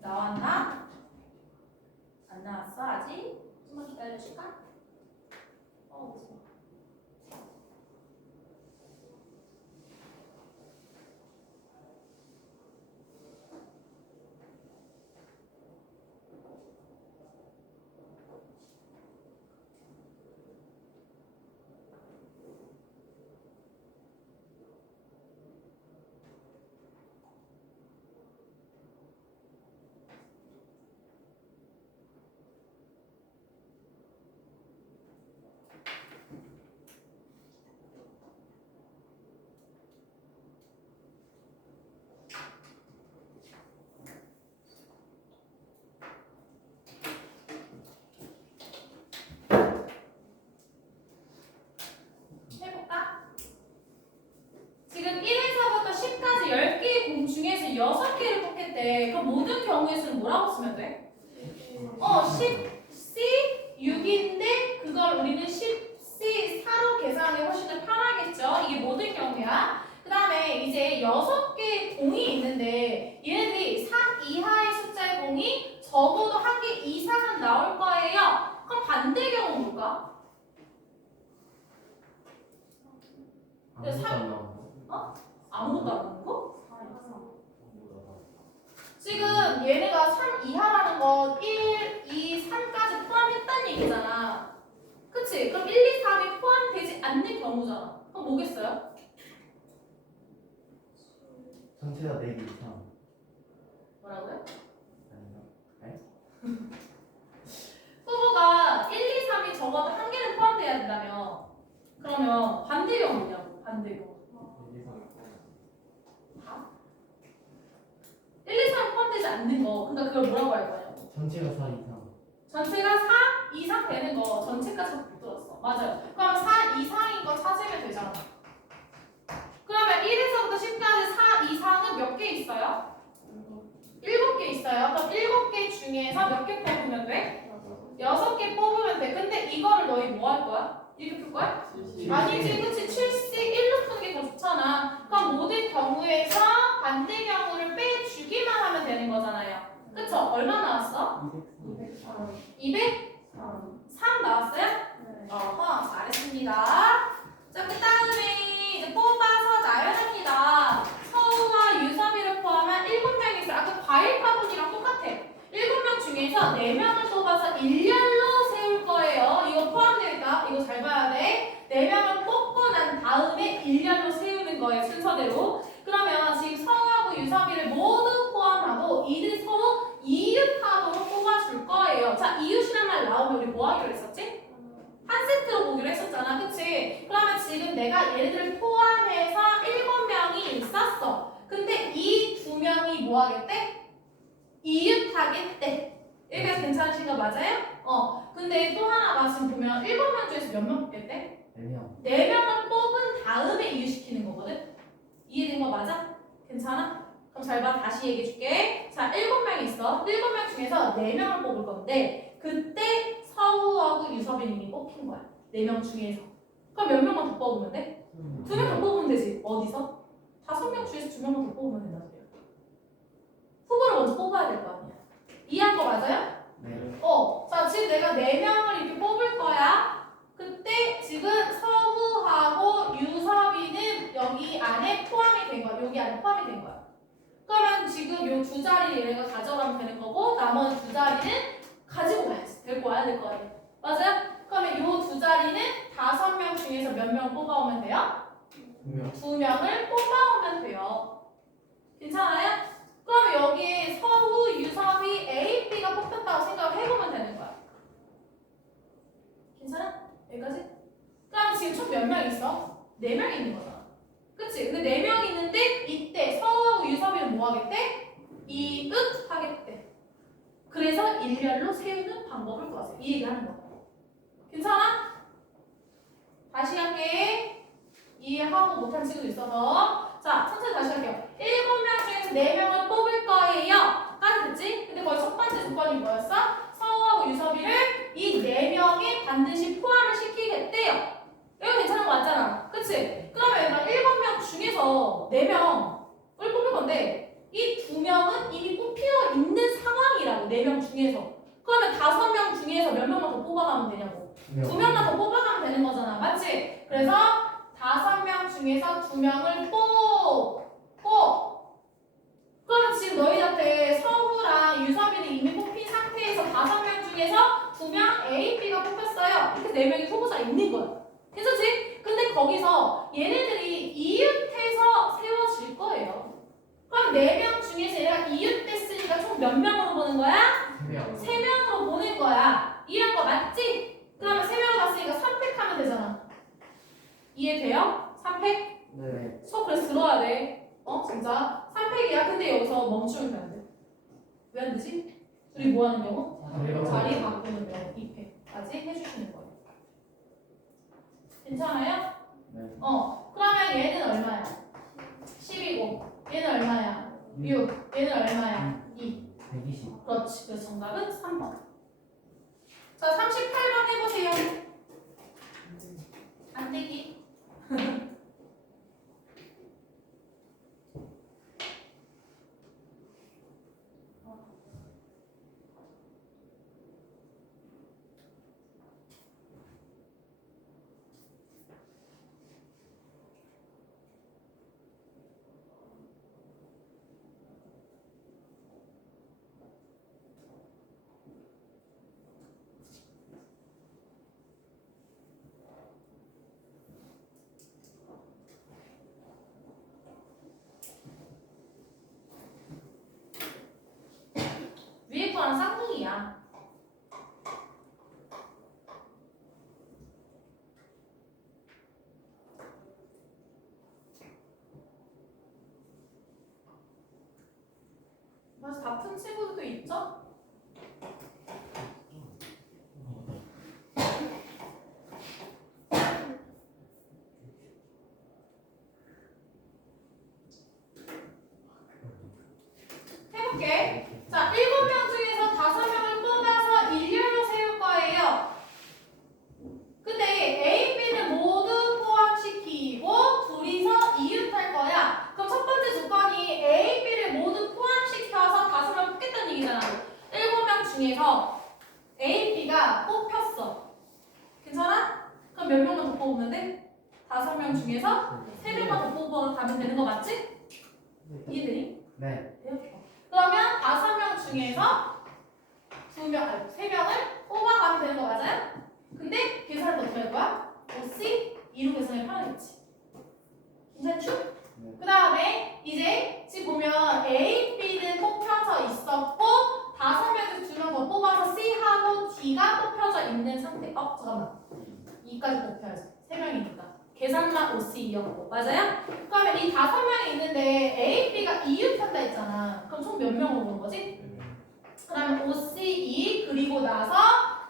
나왔나? 안 나왔어 아직? 좀만 기다려줄까? 무서워. 해볼까? 지금 1에서부터 10까지 10개의 공 중에서 6개를 뽑겠대. 그럼 모든 경우의 수는 뭐라고 쓰면 돼? 10C 6인데 그걸 우리는 10C 4로 계산하기 훨씬 더 편하겠죠? 이게 모든 경우야. 그 다음에 이제 6개의 공이 있는데 얘네들이 3 이하의 숫자의 공이 적어도 1개 이상은 나올 거예요. 그럼 반대 경우 뭘까? 아무것도 안 나오고. 아무것도 안 나오는 거? 아무것도 지금 얘네가 3 이하라는 건 1, 2, 3까지 포함했다는 얘기잖아. 그치? 그럼 1, 2, 3이 포함되지 않는 경우잖아. 그럼 뭐겠어요? 전체가 4개 이상. 뭐라고요? 아닌가? 후보가 1, 2, 3이 적어도 한 개는 포함돼야 된다며. 그러면 반대 경우냐고, 반대 경우. 다? 1, 2, 3이 포함되지 않는 거. 그러니까 그걸 뭐라고 할 거냐고. 전체가 4 이상. 전체가 4 이상 되는 거 전체까지 못 들었어. 맞아요. 그럼 4 이상인 거 찾으면 되잖아. 그러면 1에서부터 10까지 4 이상은 몇 개 있어요? 7개 있어요. 그럼 7개 중에서 몇 개 뽑으면 돼? 6개 뽑으면 돼. 근데 이거를 너희 뭐 할 거야? 이렇게 풀 거야? 아니지, 그치? 7C 1로 푸는 게 더 좋잖아. 그럼 모든 경우에서 반대 경우를 빼주기만 하면 되는 거잖아요. 그쵸? 얼마 나왔어? 203 나왔어요? 어허, 잘했습니다. 자, 그 다음에 이제 뽑아서 나열합니다. 서우와 유섭이를 포함한 7명이 있어요. 아까 과일 파분이랑 똑같아. 7명 중에서 4명을 뽑아서 일렬로 세울 거예요. 이거 포함되니까 이거 잘 봐야 돼. 4명을 뽑고 난 다음에 일렬로 세우는 거예요. 순서대로. 그러면 지금 서우하고 유섭이를 모두 포함하고 이들이 서로 이웃하도록 뽑아줄 거예요. 자, 이웃이란 말 나오면 우리 뭐 하기로 했었지? 한 세트로 보기로 했었잖아. 그치? 그러면 지금 내가 얘네들을 포함해서 7명이 있었어. 근데 이 2명이 뭐 하겠대? 이웃하겠대. 여기까지 괜찮으신가 맞아요? 근데 또 하나가 지금 보면 7명 중에서 몇 명 뽑겠대? 4명. 4명을 뽑은 다음에 이유시키는 거거든? 이해된 거 맞아? 괜찮아? 그럼 잘 봐. 다시 얘기해줄게. 자, 7명이 있어. 7명 중에서 4명을 뽑을 건데 그때 서우하고 유섭이님이 뽑힌 거야. 4명 중에서. 그럼 몇 명만 더 뽑으면 돼? 2명 더 뽑으면 되지. 어디서? 5명 중에서 2명만 더 뽑으면 된다 소리야. 후보를 먼저 뽑아야 될 거 아니야. 이해한 거 맞아요? 네. 자, 지금 내가 4명을 이렇게 뽑을 거야. 그때 지금 서우하고 유섭이는 여기 안에 포함이 된 거야. 여기 안에 포함이 된 거야. 그러면 지금 요 2자리를 얘가 가져가면 되는 거고 나머지 2자리는 가지고 가야지. 데리고 와야 될 거 아니야. 맞아요? 그러면 요 2자리는 5명 중에서 몇 명 뽑아오면 돼요? 2명. 2명을 뽑아오면 돼요. 괜찮아요? 그럼 여기에 서우, 유섭이, A, B가 뽑혔다고 생각을 해보면 되는 거야. 괜찮아? 여기까지? 그럼 지금 총 몇 명 있어? 4명 있는 거잖아. 그치? 근데 4명 있는데 이때 서우하고 유섭이는 뭐 하겠대? 이웃 하겠대. 그래서 일렬로 세우는 방법을 구하세요. 이 얘기하는 거야. 괜찮아? 다시 할게. 이해하고 못한 친구도 있어서. 자, 천천히 다시 할게요. 7명 중에서 4명을 뽑을 거예요. 까지 됐지? 근데 거기 첫 번째 조건이 뭐였어? 서우하고 유섭이를 이 4명에 반드시 포함을 시키겠대요. 이거 괜찮은 거 맞잖아. 그치? 그러면 얘가 7명 중에서 4명을 뽑을 건데 이 2명은 이미 뽑혀 있는 상황이라고. 4명 중에서. 그러면 5명 중에서 몇 명만 더 뽑아가면 되냐고. 2명만 더 뽑아가면 되는 거잖아. 맞지? 그래서 5명 중에서 2명을 뽑고 그럼 지금 너희한테 서우랑 유섭이는 이미 뽑힌 상태에서 5명 중에서 2명 A, B가 뽑혔어요. 이렇게 4명이 후보자가 있는 거야. 괜찮지? 근데 거기서 얘네들이 이웃해서 세워질 거예요. 그럼 4명 중에서 얘가 이웃됐으니까 총 몇 명으로 보는 거야? 3명. 3명으로 보는 거야. 이해한 거 맞지? 그러면 3명을 봤으니까 3팩 하면 되잖아. 이해돼요? 3팩? 네. 수업 그래서 들어야 돼. 진짜 3팩이야. 근데 여기서 멈추면 돼, 안 돼? 왜 안 되지? 우리 뭐 하는 경우? 자리 바꾸는 경우 2팩까지 해주시는 거예요. 괜찮아요? 네. 그러면 얘는 얼마야? 10이고 얘는 얼마야? 6. 얘는 얼마야? 2. 120. 그렇지. 그래서 정답은 3번. 자, 38번 해보세요. 안 되기. 위에 거랑 쌍둥이야. 그래서 다 푼 친구들도 있죠? 해볼게. 자, 7명 중에서 5명을 뽑아서 일렬로 세울 거예요. 근데 A, B는 모두 포함시키고 둘이서 이웃할 거야. 그럼 첫 번째 조건이 A, B를 모두 포함시켜서 5명 뽑겠다는 얘기잖아. 7명 중에서 A, B가 뽑혔어. 괜찮아? 그럼 몇 명만 더 뽑으면 돼? 5명 중에서 3명만 더 뽑아가면 되는 거 맞지? 이해되니? 네. 그러면 5명 중에서 3명을 뽑아가면 되는 거 맞아요? 근데 계산을 어떻게 할 거야? OC 2로 계산이 편하겠지. 괜찮죠? 네. 그 다음에 이제 지금 보면 A, B는 뽑혀져 있었고 5명 중에서 2명 더 뽑아서 C하고 D가 뽑혀져 있는 상태. 잠깐만. 2까지 뽑혀야지. 3명이니까. 계산만 OC였고 맞아요? 그러면 이 5명이 있는데 A, B가 이웃한다 했잖아. 그럼 총 몇 명으로 보는 거지? 그다음에 OCE 그리고 나서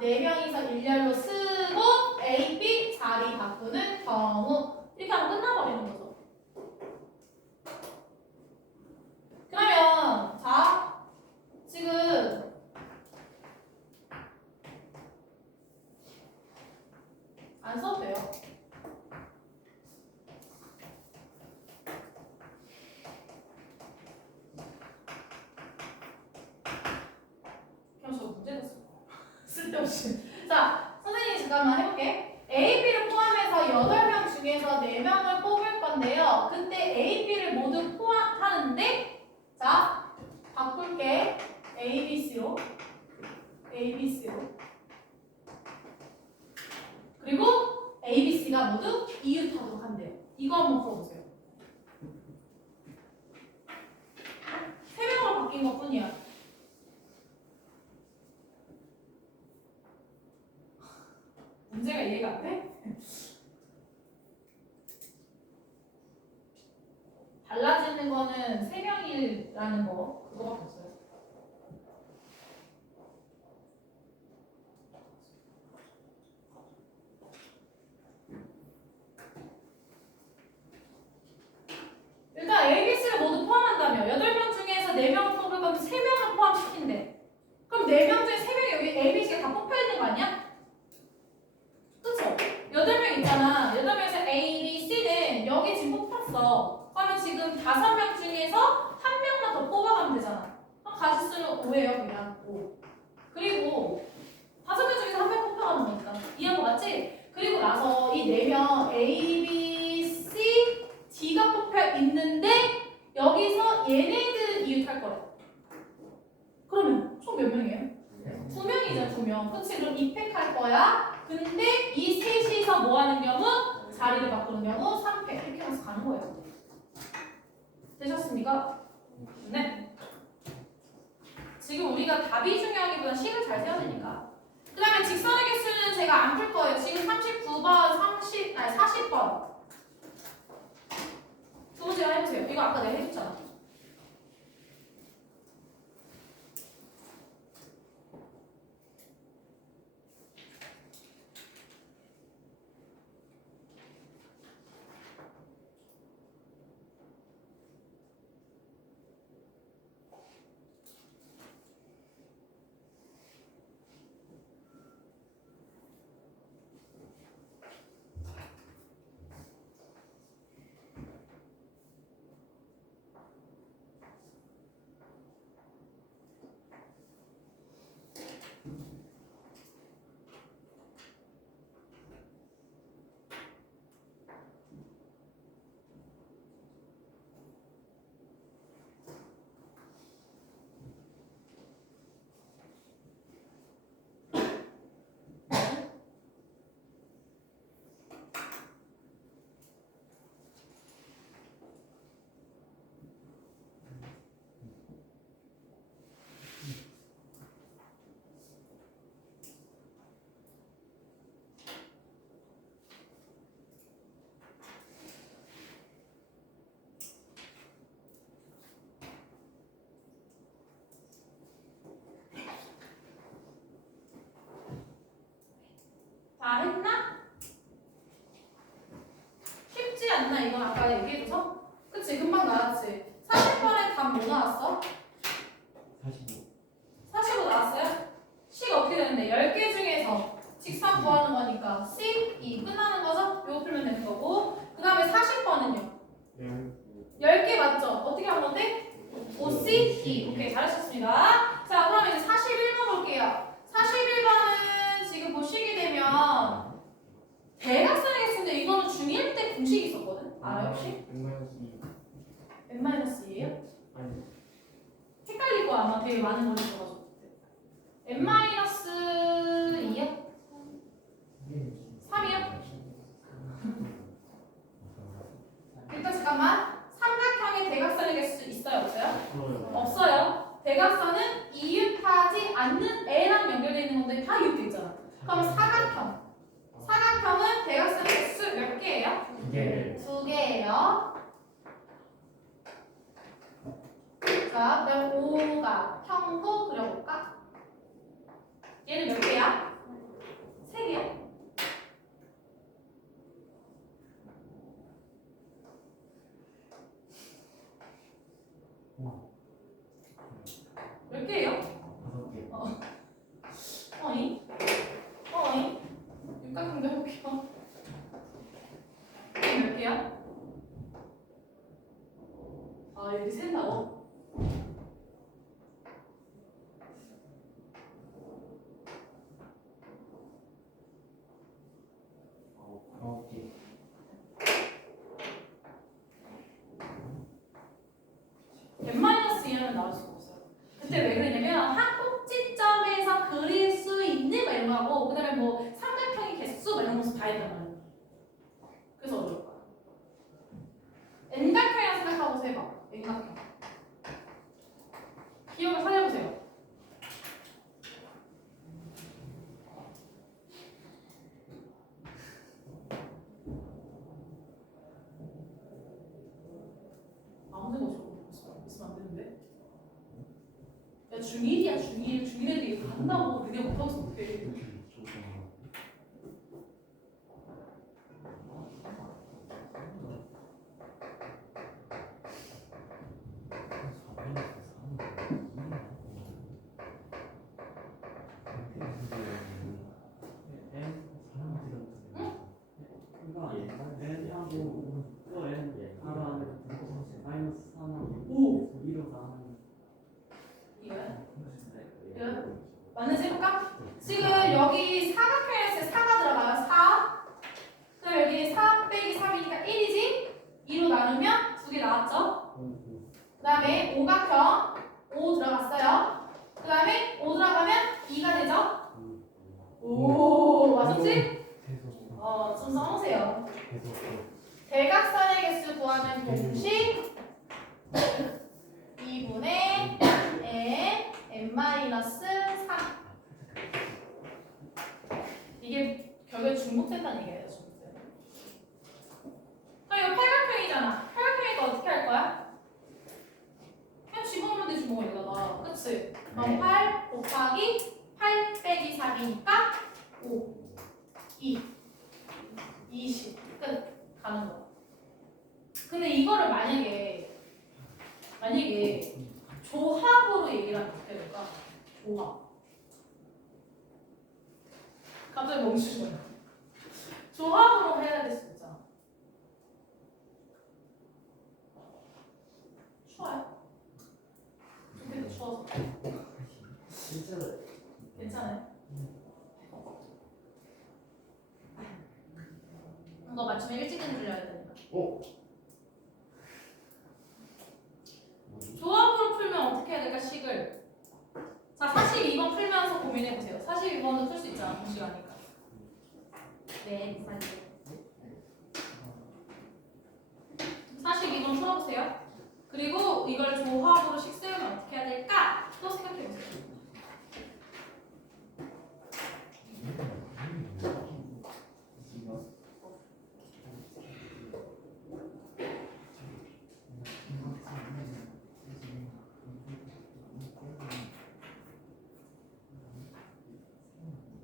4명이서 일렬로 쓰고 A, B 자리 바꾸는 경우 이렇게 하면 끝나버리는 거죠. 그러면 자 지금 안 써도 돼요. 그냥 저 문제 냈어요. 쓸데없이. 자, 선생님이 잠깐만 해볼게. A, B를 포함해서 8명 중에서 4명을 뽑을 건데요. 그때 A, B를 모두 포함하는데 자, 바꿀게. A, B, C로. A, B, C로. 그리고 A, B, C가 모두 이웃하도록 한대요. 이거 한번 풀어보세요. 3명으로 바뀐 것 뿐이야. 문제가 이해가 안 돼? 달라지는 거는 3명이라는 거 그거밖에 없어요. 일단 A, B, C를 모두 포함한다며 8명 중에서 4명을 뽑을 거면 3명을 포함시킨대. 그럼 4명 중에 3명이 여기 A, B, C가 다 뽑혀있는 거 아니야? 그쵸? 8명 있잖아. 8명에서 A, B, C는 여기 지금 뽑혔어. 그러면 지금 5명 중에서 1명만 더 뽑아가면 되잖아. 그럼 가지수는 5예요, 그냥 5. 그리고 5명 중에서 1명 뽑아가는 거니까. 이해한 거 맞지? 그리고 나서 이 4명 A, B, C, D가 뽑혀 있는데 여기서 얘네들은 이웃할 거래. 그러면 총 몇 명이에요? 2명이죠, 2명. 그치? 그럼 입획할 거야. 근데 이 셋이서 뭐 하는 경우? 자리를 바꾸는 경우 3팩 이렇게 하면서 가는 거예요. 되셨습니까? 네. 지금 우리가 답이 중요하기보다 식을 잘 세워야 되니까. 그 다음에 직선의 개수는 제가 안 풀 거예요. 지금 39번, 40번. 두 번째가 해보세요. 이거 아까 내가 해줬잖아. 다 했나? 쉽지 않나? 이건 아까 얘기해줘서? 그치? 금방 나왔지? 40번에 답 뭐 나왔어? 45 나왔어요? C가 어떻게 되는데? 10개 중에서 직선 구하는 거니까 C, E 끝나는 거죠? 이거 풀면 되는 거고 그 다음에 40번은요? 10개 맞죠? 어떻게 한 건데? O, C, E 오케이 잘하셨습니다. 자 그럼 이제 41번 볼게요. 41번은 지금 보시게 되면 대각선의 개수인데 이거는 중1 때 공식이 있었거든? 알아요 혹시? N-2예요? 아니. 헷갈릴 거야 아마 되게 많은 걸 있어가지고 N-2요? 3이요? 일단 잠깐만 삼각형의 대각선의 개수 있어요 없어요? 없어요. 대각선은 이웃하지 않는 애랑 연결되어 있는 건데 다 이웃돼 있잖아. 그럼 사각형은 대각선의 개수 몇 개예요? 2개. 2개예요. 했으니까 그다음에 5가 형도 그려볼까? 얘는 몇 개야? 3개야? 몇 개예요? 5개. 어이? 어이? 육각형도 해볼게요. 얘는 몇 개야? 아 여기 샌다고? 아홉 개. n-2는 나올 수가 없어요. 그때 왜 그러냐면 한 꼭지점에서 그릴 수 있는 막 이런 거 하고 그다음에 뭐 삼각형의 개수 막 이런 모습 다 했단 말이에요. 그래서 어려울 거야. N각형이라 생각하고 해봐. N각형. 기억을 살려보세요. 아무 생각 없어. 있으면 안 되는데. 야 중1이야 중1. 중1 애들이 이거 한다고 그냥 못하고 있으면 어떡해. 그러니까 n하고 또 n 하라는 마이너스 3하고 오! 2로 나누는 이거야? 이거야? 맞는지 해볼까? 지금 여기 사각형에서 4가 들어가요. 4. 그럼 여기 4 빼기 3이니까 1이지? 2로 나누면 2개 나왔죠? 그 다음에 오각형 5 들어갔어요. 그 다음에 5 들어가면 2가 되죠? 오, 맞았지? 좀 써보세요. 대각선의 개수 구하면 공식 2분의 n-3 이게 결국에 중복된다는 얘기예요. 중복된. 그럼 이거 팔각형이잖아. 팔각형이니까 어떻게 할 거야? 그냥 집어넣으면 돼. 주먹을 여기다가. 그치? 그럼 8 곱하기 8 빼기 4이니까 5 2 20 끝. 가는 거야. 근데 이거를 만약에 조합으로 얘기를 하면 어떻게 될까? 조합. 갑자기 멈추죠. 조합으로 해야 될 수 있잖아. 추워요? 좋겠다 추워서. 진짜로 괜찮아요? 이거 맞추면 일찍 들려야 되니까. 조합으로 풀면 어떻게 해야 될까? 식을. 자, 42번 풀면서 고민해보세요. 42번도 풀 수 있잖아. 공식하니까. 네, 42번 풀어보세요. 그리고 이걸 조합으로 식 세우면 어떻게 해야 될까? 또 생각해보세요.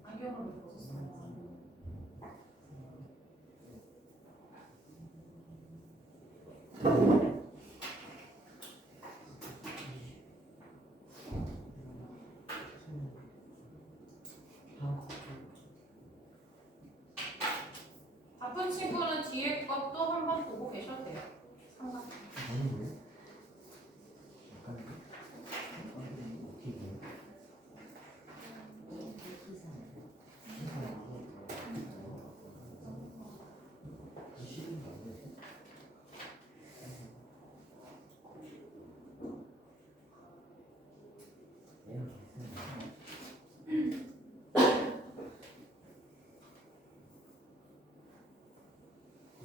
안경을 왜 벗었어요? 바쁜 친구는 뒤에 것도 한번 보고 계셔도 돼요. 삼각.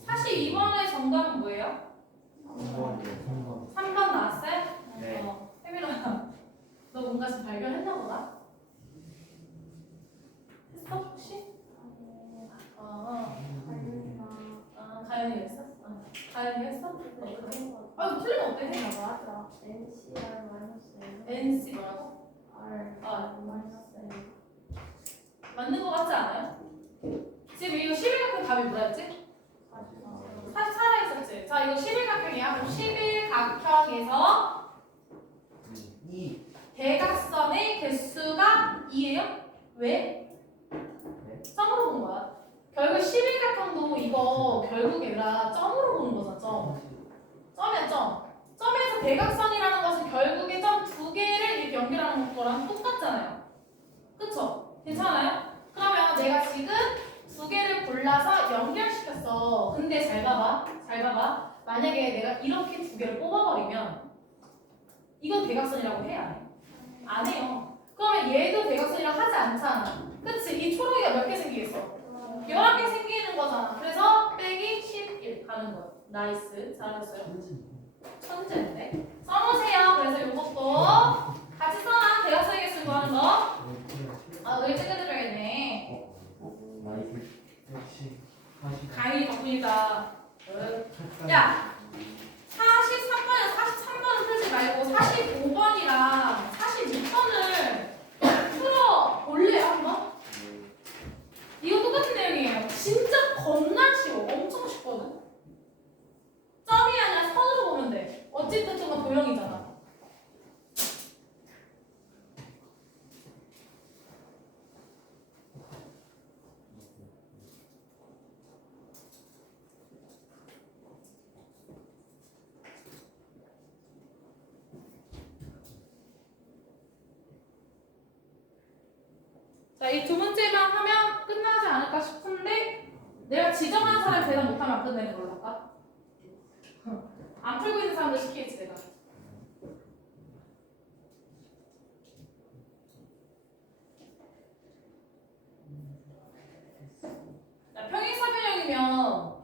사실 2번의 정답은 뭐예요? 3번 나왔어요? 네. 혜민아, 너 뭔가 좀 발견했나 보다? 했어 혹시? 가연이가 했어? 다현이 했어? 아 틀리면 어때? 맞아. NCR 마이너스 NC 뭐라고? R 아. 마이너스 N. 맞는 거 같지 않아요? 지금 이거 11각형 답이 뭐였지? 44라 했었지? 자 이거 11각형이야. 그럼 11각형에서 이. 대각선의 개수가 2예요? 왜? 점으로 본 거야. 결국 11각형도 이거 결국 얘들아 점으로 보는 거잖아. 점이야 점. 점에서 대각선이라는 것은 결국에 점 두 개를 이렇게 연결하는 거랑 똑같잖아요. 그쵸? 괜찮아요? 그러면 내가 지금 두 개를 골라서 연결시켰어. 근데 잘 봐봐. 잘 봐봐. 만약에 내가 이렇게 두 개를 뽑아버리면 이건 대각선이라고 해? 안 해? 안 해요. 그러면 얘도 대각선이라고 하지 않잖아. 그치? 이 초록이가 몇 개 생기겠어? 11개 생기는 거잖아. 그래서 빼기 11 가는 거야. 나이스. 잘하셨어요. 천재인데? 써놓으세요. 그래서 이것도 같이 써놔. 대각선의 개수 구하는 거. 아, 너 일찍 끝내줘야겠네. 나이스. 역시. 가인이 덕분이다. 야! 43번이랑 43번은 풀지 말고 45번이랑 46번을 풀어 볼래요, 한번? 이거 똑같은 내용이에요. 진짜 겁나 쉬워. 엄청 쉽거든? 점이 아니라 선으로 보면 돼. 어쨌든 저건 도형이잖아. 자, 이 두 번째만 하면 끝나지 않을까 싶은데 내가 지정한 사람 대답 못하면 안 끝내는 걸로 할까? 안 풀고 있는 사람들 시키겠지 내가. 자, 평행사변형이면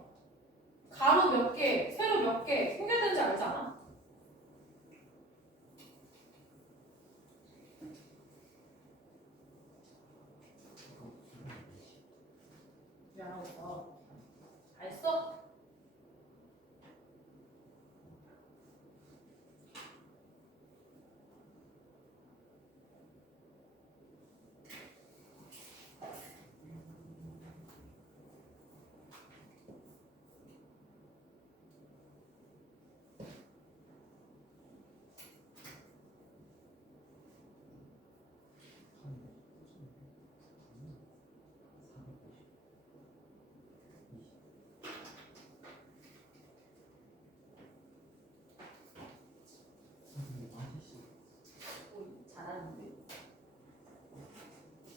가로 몇 개, 세로 몇 개 생겨야 되는지 알지 않아? 미안하고 있어. 알았어? 오, 잘하는데.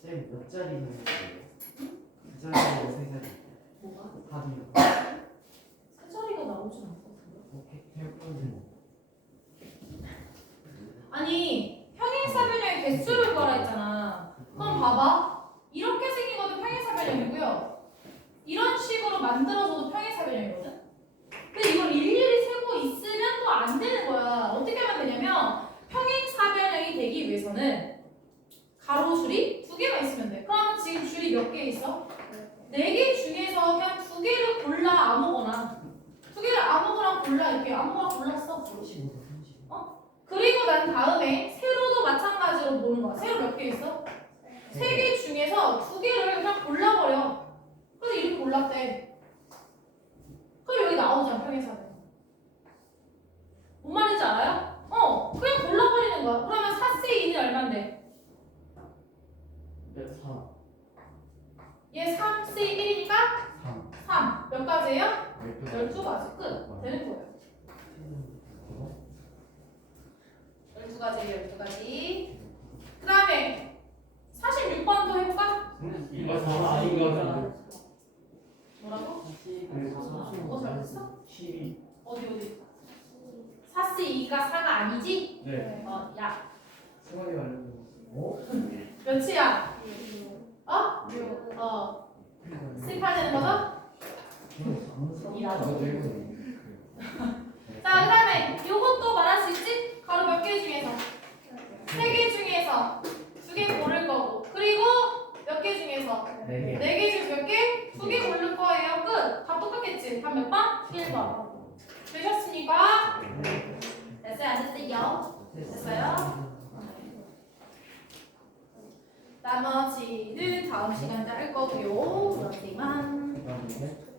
쌤, 몇 자리 생겼어요? 두 자리고 세 자리. 뭐가? 답이요. 세 자리가 나오진 않거든요. 오케이. 해보세요. 아니 평행사변형의 개수를 구하라 했잖아. 그럼 봐봐. 이렇게 생긴 것도 평행사변형이고요. 이런 식으로 만들어줘도 평행사변형이거든. 근데 이걸 일일이 세고 있으면 또 안 되는 거야. 어떻게 하면 되냐면 평행사변형이 되기 위해서는 가로줄이 두 개만 있으면 돼. 그럼 지금 줄이 몇 개 있어? 네 개 중에서 그냥 두 개를 골라 아무거나. 두 개를 아무거나 골라 이렇게 아무거나 골랐어. 35도 30. 그리고 난 다음에 세로도 마찬가지로 보는 거야. 세로 몇 개 있어? 세 개 중에서 두 개를 그냥 골라버려. 그래서 이렇게 골랐대. 그럼 여기 나오잖아, 평행사변. 뭔 말인지 알아요? 그냥 골라버리는 거야. 그러면 4C2는 얼만데? 몇 4? 얘 3C1이니까 3. 3. 몇 가지예요? 12. 12가지. 끝. 되는 거예요. 12가지, 12가지. 그 다음에 46번도 해볼까? 이거 다 아닌 거 같은데. 뭐라고? 그래서 잘했어? 12. 어디? 4C2가 4가 아니지? 네. 야. 승환이 알려줘. 어? 몇이야? 어? 수입해야 되는 거죠? 자, 그 다음에 이것도 말할 수 있지? 가로 몇 개 중에서? 3개 중에서 2개 고를 거고. 그리고 몇 개 중에서? 4개. 4개 중에서 몇 개? 2개 고를 거예요. 끝. 다 똑같겠지? 답 몇 번? 1번. 됐습니까? 됐어요? 안 됐어요? 됐어요? 나머지는 다음 시간에 할 거고요. 그렇지만 그다음에